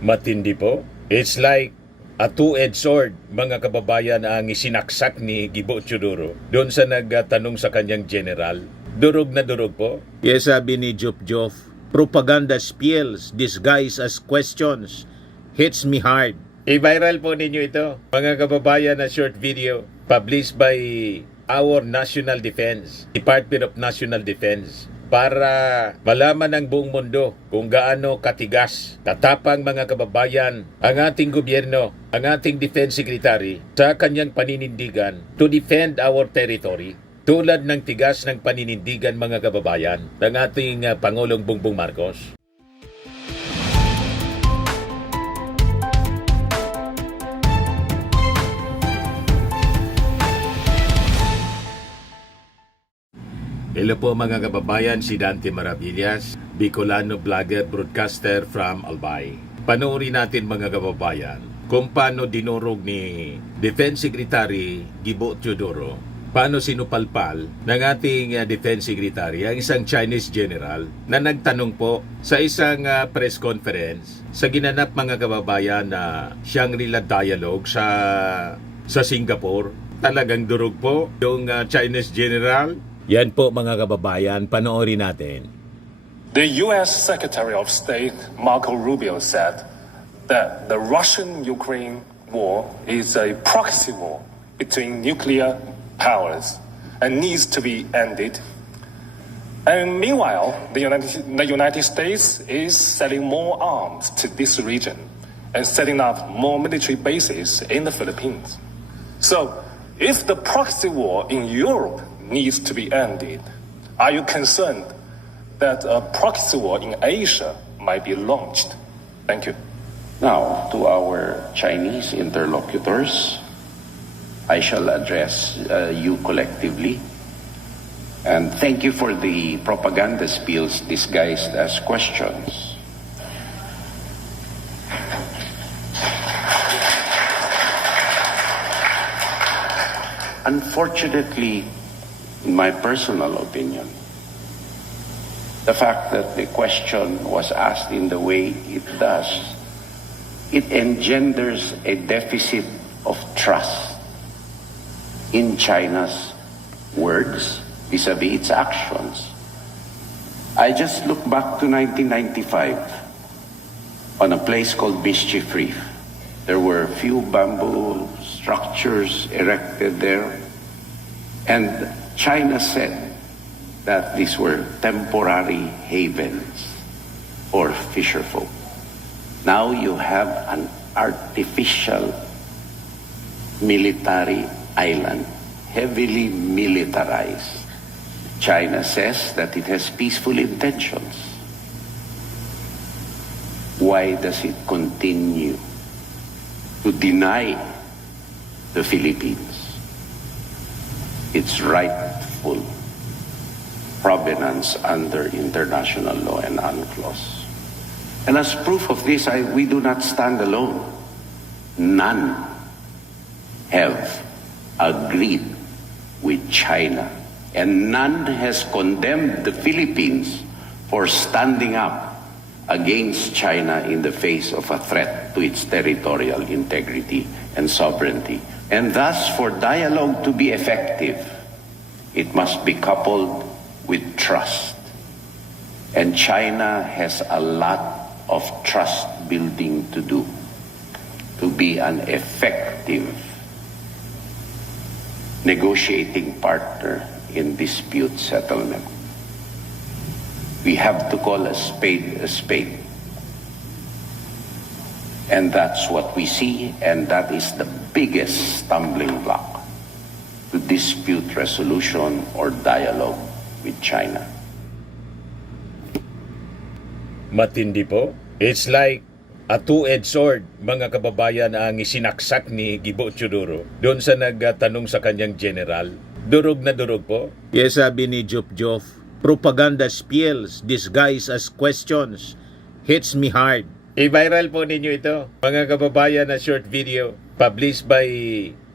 Matindi po. It's like a two-edged sword, mga kababayan, ang isinaksak ni Gibo Teodoro doon sa nagtanong sa kanyang general. Durog na durog po. Yes, sabi ni Jof Jof, propaganda spills disguised as questions hits me hard. I-viral po ninyo ito, mga kababayan, na short video published by our National Defense, Department of National Defense, para malaman ng buong mundo kung gaano katigas, tatapang, mga kababayan, ang ating gobyerno, ang ating Defense Secretary sa kanyang paninindigan to defend our territory, tulad ng tigas ng paninindigan, mga kababayan, ng ating Pangulong Bongbong Marcos. Hello po mga kababayan, si Dante Maravillas, Bicolano vlogger broadcaster from Albay. Panoorin natin, mga kababayan, kung paano dinurog ni Defense Secretary Gibo Teodoro, paano sinupalpal ng ating Defense Secretary ang isang Chinese general na nagtanong po sa isang press conference sa ginanap, mga kababayan, na Shangri-La Dialogue sa Singapore. Talagang durog po yung Chinese general. Yan po, mga kababayan, panoorin natin. The U.S. Secretary of State Marco Rubio said that the Russian-Ukraine war is a proxy war between nuclear powers and needs to be ended. And meanwhile, the United States is selling more arms to this region and setting up more military bases in the Philippines. So, if the proxy war in Europe needs to be ended, are you concerned that a proxy war in Asia might be launched? Thank you. Now, to our Chinese interlocutors, I shall address you collectively. And thank you for the propaganda spills disguised as questions. Unfortunately, in my personal opinion, the fact that the question was asked in the way it does, it engenders a deficit of trust in China's words vis-a-vis its actions. I just look back to 1995 on a place called Mischief Reef. There were few bamboo structures erected there, and China said that these were temporary havens for fisherfolk. Now you have an artificial military island, heavily militarized. China says that it has peaceful intentions. Why does it continue to deny the Philippines its rightful provenance under international law and UNCLOS? And as proof of this, we do not stand alone. None have agreed with China, and none has condemned the Philippines for standing up against China in the face of a threat to its territorial integrity and sovereignty. And thus, for dialogue to be effective, it must be coupled with trust. And China has a lot of trust building to do to be an effective negotiating partner in dispute settlement. We have to call a spade a spade. And that's what we see, and that is the biggest stumbling block to dispute resolution or dialogue with China. Matindi po. It's like a two-edged sword, mga kababayan, ang isinaksak ni Gibo Teodoro doon sa nagtanong sa kanyang general. Durog na durog po. Yes, sabi ni Jof Jof, propaganda spills disguised as questions hits me hard. I-viral po ninyo ito, mga kababayan, na short video published by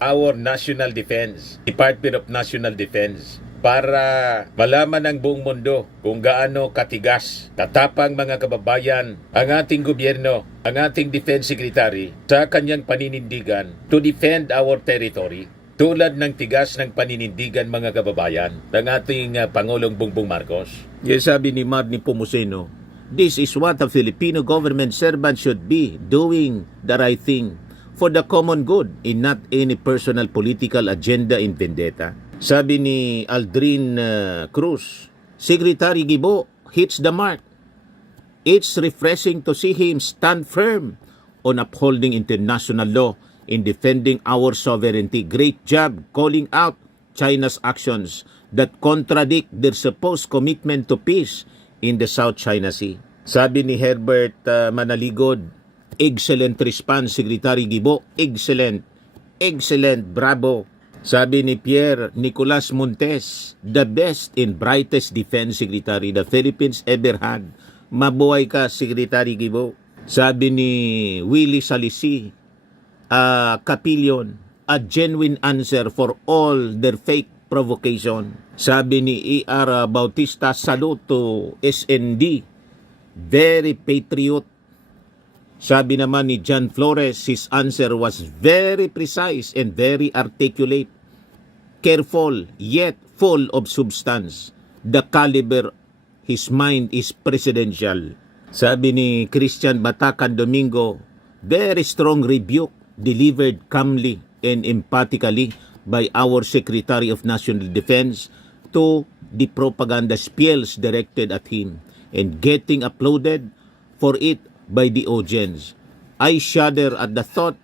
our National Defense, Department of National Defense, para malaman ng buong mundo kung gaano katigas, tatapang mga kababayan ang ating gobyerno, ang ating Defense Secretary sa kanyang paninindigan to defend our territory. Tulad ng tigas ng paninindigan mga kababayan ng ating Pangulong Bongbong Marcos. Yes, sabi ni Marnie Pomoceno, this is what a Filipino government servant should be, doing the right thing for the common good and not any personal political agenda in vendetta. Sabi ni Aldrin Cruz, Secretary Gibo hits the mark. It's refreshing to see him stand firm on upholding international law in defending our sovereignty. Great job calling out China's actions that contradict their supposed commitment to peace in the South China Sea. Sabi ni Herbert Manaligod, excellent response, Secretary Gibo. Excellent. Excellent. Bravo. Sabi ni Pierre Nicolas Montes, the best and brightest defense secretary the Philippines ever had. Mabuhay ka, Secretary Gibo. Sabi ni Willie Salisi, Capillion, a genuine answer for all their fake provocation. Sabi ni E.R. Bautista, salute to SND, very patriot. Sabi naman ni John Flores, his answer was very precise and very articulate. Careful, yet full of substance. The caliber, his mind is presidential. Sabi ni Christian Batacan Domingo, very strong rebuke delivered calmly and emphatically by our Secretary of National Defense to the propaganda spells directed at him and getting applauded for it by the audience. I shudder at the thought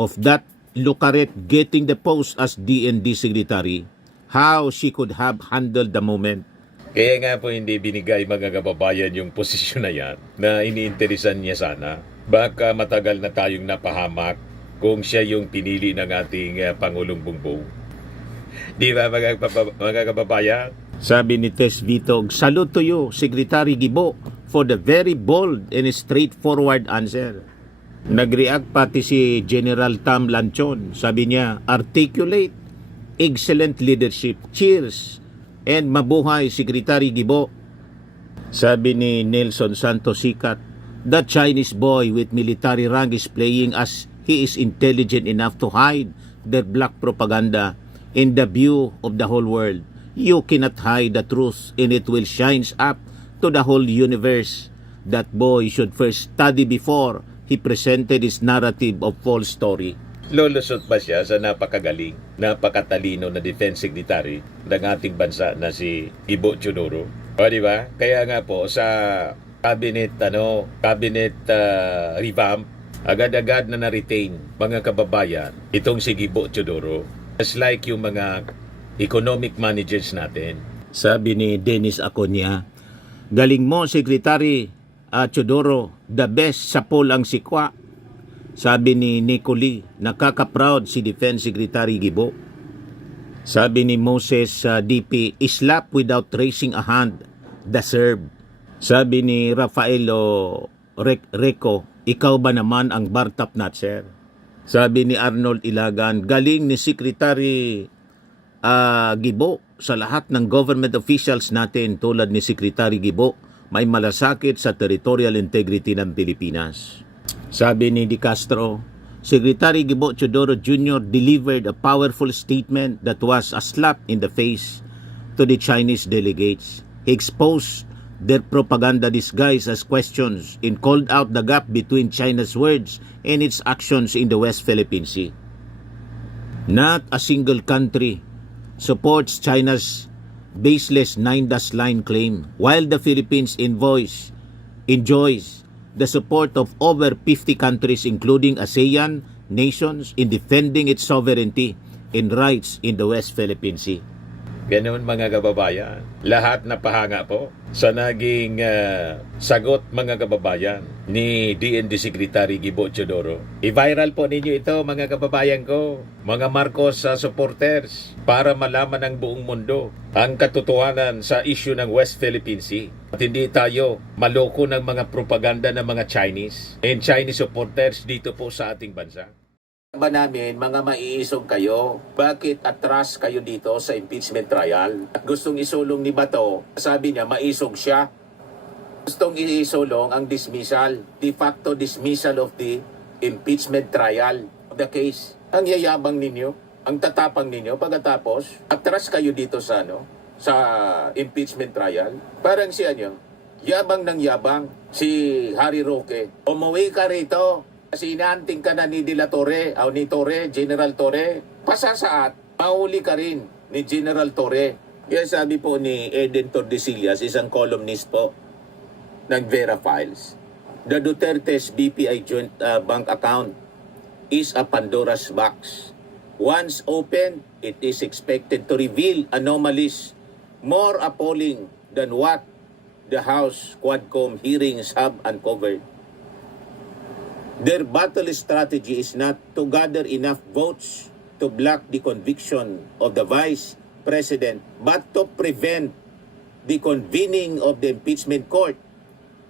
of that Lucaret getting the post as DND Secretary. How she could have handled the moment. Kaya nga po hindi binigay mga kababayan yung posisyon na yan na iniinteresan niya sana. Baka matagal na tayong napahamak kung siya yung pinili ng ating Pangulong Bongbong. Di ba mga kababayan? Sabi ni Tess Vitog, salute to you, Secretary Gibo, for the very bold and straightforward answer. Nag-react pati si General Tam Lanchon. Sabi niya, articulate, excellent leadership. Cheers! And mabuhay, Secretary Gibo. Sabi ni Nelson Santos Sikat, the Chinese boy with military rank is playing as he is intelligent enough to hide their black propaganda in the view of the whole world. You cannot hide the truth and it will shine up to the whole universe. That boy should first study before he presented his narrative of false story. Lolusot pa siya sa napakagaling, napakatalino na Defense Secretary ng ating bansa na si Gibo Teodoro. O di ba? Kaya nga po sa cabinet revamp, agad-agad na na-retain mga kababayan itong si Gibo Teodoro. Just like yung mga economic managers natin. Sabi ni Dennis Aconia, galing mo, Secretary Teodoro, the best sa poll ang sikwa. Sabi ni Nicoli, nakaka-proud si Defense Secretary Gibo. Sabi ni Moses DP, slap without raising a hand, the serve. Sabi ni Rafaelo Reco, ikaw ba naman ang Bartap Natser? Sabi ni Arnold Ilagan, galing ni Secretary Gibo sa lahat ng government officials natin tulad ni Secretary Gibo, may malasakit sa territorial integrity ng Pilipinas. Sabi ni De Castro, Secretary Gibo Teodoro Jr. delivered a powerful statement that was a slap in the face to the Chinese delegates. He exposed their propaganda disguised as questions and called out the gap between China's words and its actions in the West Philippine Sea. Not a single country supports China's baseless 9-dash line claim, while the Philippines enjoys the support of over 50 countries including ASEAN nations in defending its sovereignty and rights in the West Philippine Sea. Ganun mga kababayan. Lahat napahanga po sa naging sagot mga kababayan ni DND Secretary Gibo Teodoro. I-viral po ninyo ito mga kababayan ko, mga Marcos supporters, para malaman ng buong mundo ang katotohanan sa issue ng West Philippine Sea. At hindi tayo maloko ng mga propaganda ng mga Chinese and Chinese supporters dito po sa ating bansa. ba namin mga maiisog kayo? Bakit atras kayo dito sa impeachment trial? At gustong isulong ni Bato, sabi niya maisog siya. Gustong isulong ang dismissal, de facto dismissal of the impeachment trial of the case. Ang yayabang ninyo, ang tatapang ninyo pagkatapos atras kayo dito sa sa impeachment trial. Parang si yabang ng yabang si Harry Roque. Umuwi ka rito kasi inaanting ka na ni De La Torre, o ni Torre, General Torre. Pasasaat, mahuli ka rin ni General Torre. Kaya sabi po ni Eden Tordesillas, isang columnist po ng Vera Files, the Duterte's BPI joint bank account is a Pandora's box. Once opened, it is expected to reveal anomalies more appalling than what the House Quadcom hearings have uncovered. Their battle strategy is not to gather enough votes to block the conviction of the Vice President, but to prevent the convening of the impeachment court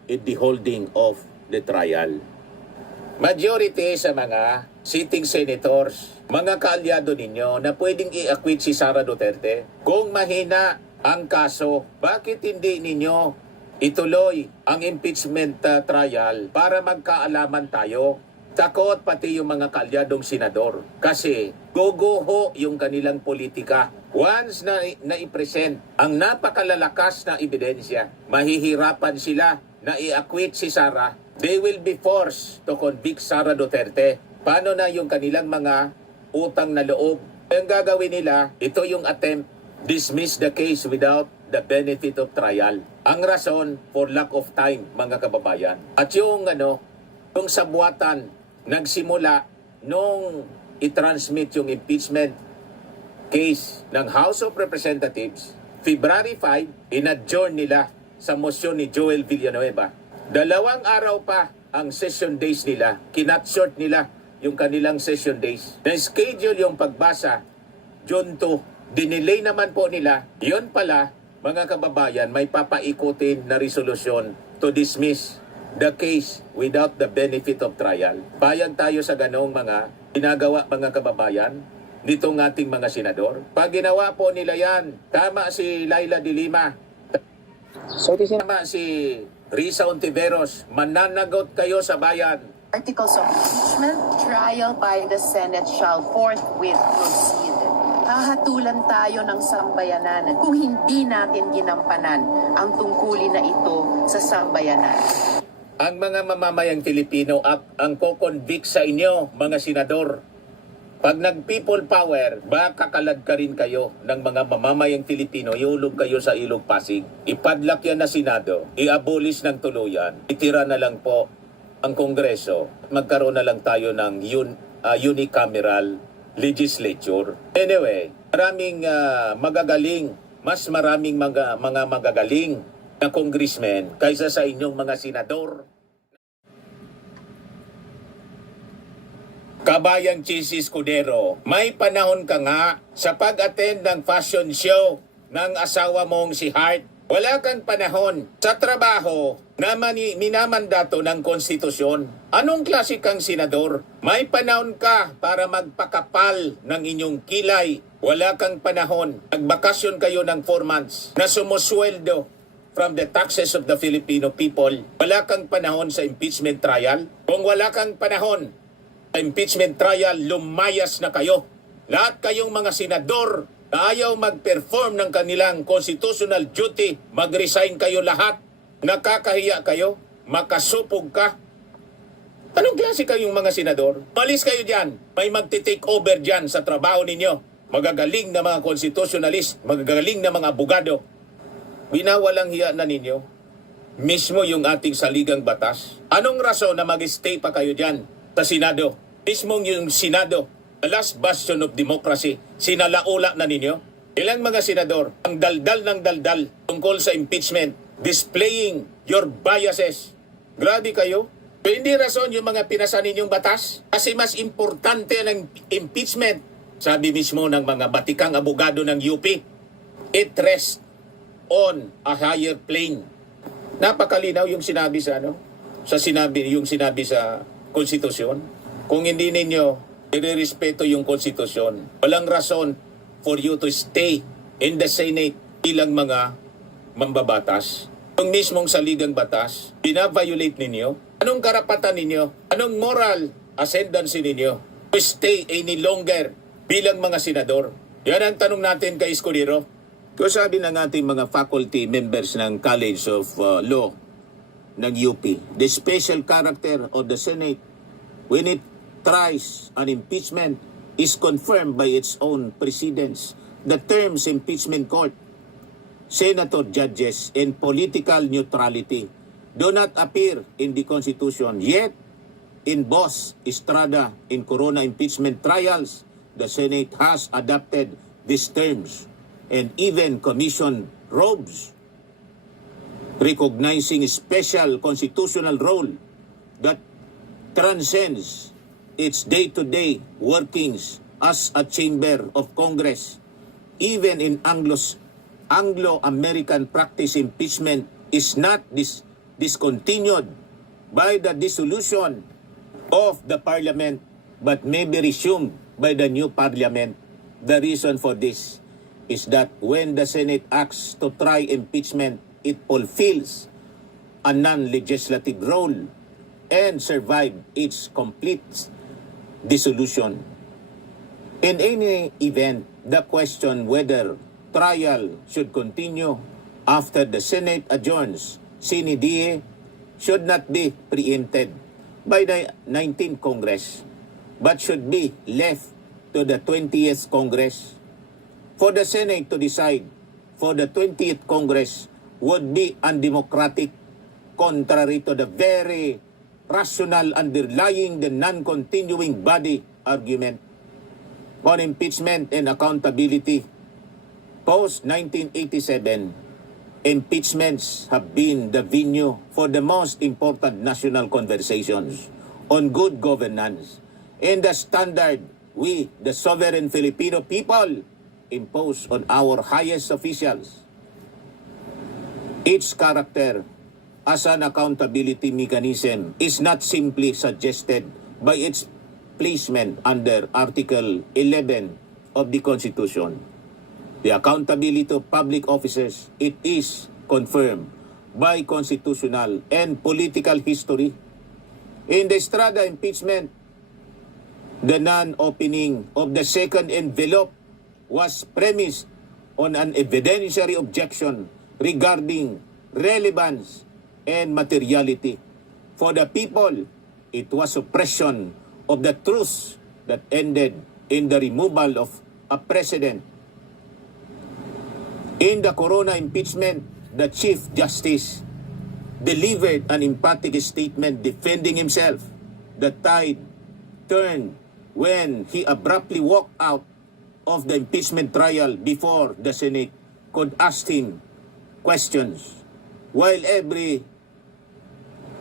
in the holding of the trial. Majority sa mga sitting senators, mga kaalyado ninyo na pwedeng i-acquit si Sara Duterte. Kung mahina ang kaso, bakit hindi ninyo ituloy ang impeachment trial para magkaalaman tayo? Takot pati yung mga kaalyadong senador kasi guguho yung kanilang politika. Once na i-present ang napakalalakas na ebidensya, mahihirapan sila na i-acquit si Sara. They will be forced to convict Sara Duterte. Paano na yung kanilang mga utang na loob? Ang gagawin nila, ito yung attempt, dismiss the case without the benefit of trial. Ang rason, for lack of time, mga kababayan. At yung yung sabuatan, nagsimula nung i-transmit yung impeachment case ng House of Representatives, February 5, in-adjourn nila sa motion ni Joel Villanueva. 2 araw pa ang session days nila. Kinat-short nila yung kanilang session days. Na-schedule yung pagbasa, June 2. Dinelay naman po nila. Yun pala, mga kababayan, may papaikutin na resolusyon to dismiss the case without the benefit of trial. Payag tayo sa ganong mga ginagawa, mga kababayan, nitong ating mga senador. Pag ginawa po nila yan, tama si Laila de Lima, tama si Risa Ontiveros, mananagot kayo sa bayan. Articles of impeachment, trial by the Senate shall forthwith proceed. Hahatulan tayo ng sambayanan kung hindi natin ginampanan ang tungkulin na ito sa sambayanan. Ang mga mamamayang Pilipino ang ko-convict sa inyo, mga senador. Pag nag-people power, baka kakalad ka rin kayo ng mga mamamayang Pilipino, iulog kayo sa Ilog Pasig. Ipadlak yan na Senado, i-abolish ng tuluyan, itira na lang po ang Kongreso, magkaroon na lang tayo ng unicameral legislature. Anyway, maraming magagaling, mas maraming mga magagaling na congressmen kaysa sa inyong mga senador. Kabayang Chisi Escudero, may panahon ka nga sa pag-attend ng fashion show ng asawa mong si Hart. Wala kang panahon sa trabaho na minamandato ng konstitusyon. Anong klase kang senador? May panahon ka para magpakapal ng inyong kilay. Wala kang panahon. Nagbakasyon kayo ng 4 months na sumusweldo from the taxes of the Filipino people. Wala kang panahon sa impeachment trial. Kung wala kang panahon sa impeachment trial, lumayas na kayo. Lahat kayong mga senador na ayaw mag-perform ng kanilang constitutional duty, mag-resign kayo lahat. Nakakahiya kayo, makasupog ka. Anong klase kayong mga senador? Malis kayo dyan. May magti-take over dyan sa trabaho ninyo. Magagaling na mga constitutionalist, magagaling na mga abogado. Binawalang hiya na ninyo. Mismo yung ating saligang batas. Anong rason na mag-stay pa kayo dyan sa Senado? Mismo yung Senado, the last bastion of democracy, sinalaula na ninyo. Ilang mga senador, ang daldal ng daldal tungkol sa impeachment, displaying your biases. Grabe kayo. So, hindi rason yung mga pinasa ninyong batas kasi mas importante ng impeachment. Sabi mismo ng mga batikang abogado ng UP, it rests on a higher plane. Napakalinaw yung sinabi sa yung sinabi sa konstitusyon. Kung hindi ninyo irerespeto yung konstitusyon. Walang rason for you to stay in the Senate bilang mga mambabatas. Yung mismong saligang batas, binaviolate ninyo. Anong karapatan ninyo? Anong moral ascendancy ninyo to stay any longer bilang mga senador? Yan ang tanong natin kay Escudero. Kung sabi ng ating mga faculty members ng College of Law ng UP, the special character of the Senate when it tries an impeachment is confirmed by its own precedents. The terms impeachment court, senator judges, and political neutrality do not appear in the Constitution. Yet, in Boss, Estrada, in Corona impeachment trials, the Senate has adopted these terms and even commissioned robes recognizing a special constitutional role that transcends its day-to-day workings as a chamber of Congress. Even in Anglo-American practice, impeachment is not discontinued by the dissolution of the parliament but may be resumed by the new parliament. The reason for this is that when the Senate acts to try impeachment, it fulfills a non-legislative role and survive its complete dissolution. In any event, the question whether trial should continue after the Senate adjourns sine die should not be preempted by the 19th Congress, but should be left to the 20th Congress. For the Senate to decide for the 20th Congress would be undemocratic, contrary to the very rational underlying the non-continuing body argument on impeachment and accountability. Post-1987, impeachments have been the venue for the most important national conversations on good governance and the standard we, the sovereign Filipino people, impose on our highest officials. Its character as an accountability mechanism is not simply suggested by its placement under Article 11 of the Constitution. The accountability of public officers, it is confirmed by constitutional and political history. In the Estrada impeachment, the non-opening of the second envelope was premised on an evidentiary objection regarding relevance and materiality. For the people, it was suppression of the truth that ended in the removal of a president. In the Corona impeachment, the Chief Justice delivered an emphatic statement defending himself. The tide turned when he abruptly walked out of the impeachment trial before the Senate could ask him questions. While every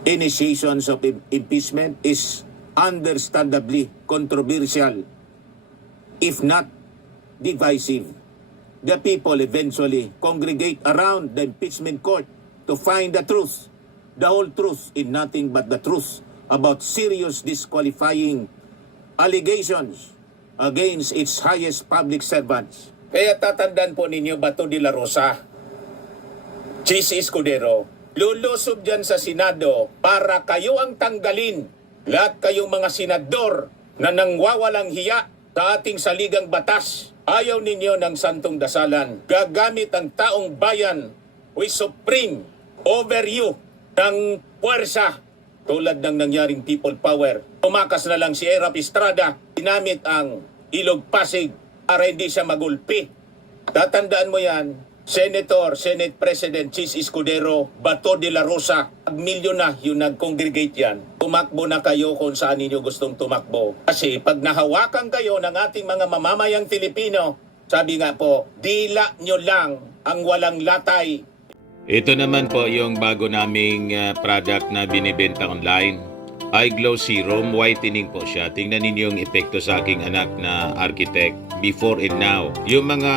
initiations of impeachment is understandably controversial, if not divisive, the people eventually congregate around the impeachment court to find the truth, the whole truth, in nothing but the truth about serious disqualifying allegations against its highest public servants. Kaya tatandaan po ninyo, Bato de la Rosa, Chis Escudero, lulusob dyan sa Senado para kayo ang tanggalin. Lahat kayong mga senador na nangwawalang hiya sa ating saligang batas. Ayaw ninyo ng santong dasalan. Gagamit ang taong bayan with supreme over you ng puwersa tulad ng nangyaring people power. Tumakas na lang si Erap Estrada, ginamit ang Ilog Pasig para hindi siya magulpi. Tatandaan mo yan, Senate President Chis Escudero, Bato de la Rosa, milyon na yung nag-congregate yan. Tumakbo na kayo kung saan ninyo gustong tumakbo. Kasi pag nahawakan kayo ng ating mga mamamayang Filipino, sabi nga po, dila nyo lang ang walang latay. Ito naman po yung bago naming product na binibenta online. iGlow Serum, whitening po siya. Tingnan ninyo yung epekto sa aking anak na architect before and now. Yung mga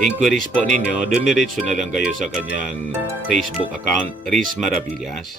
inquiries po ninyo, dumiretso na lang kayo sa kanyang Facebook account, Riz Maravillas.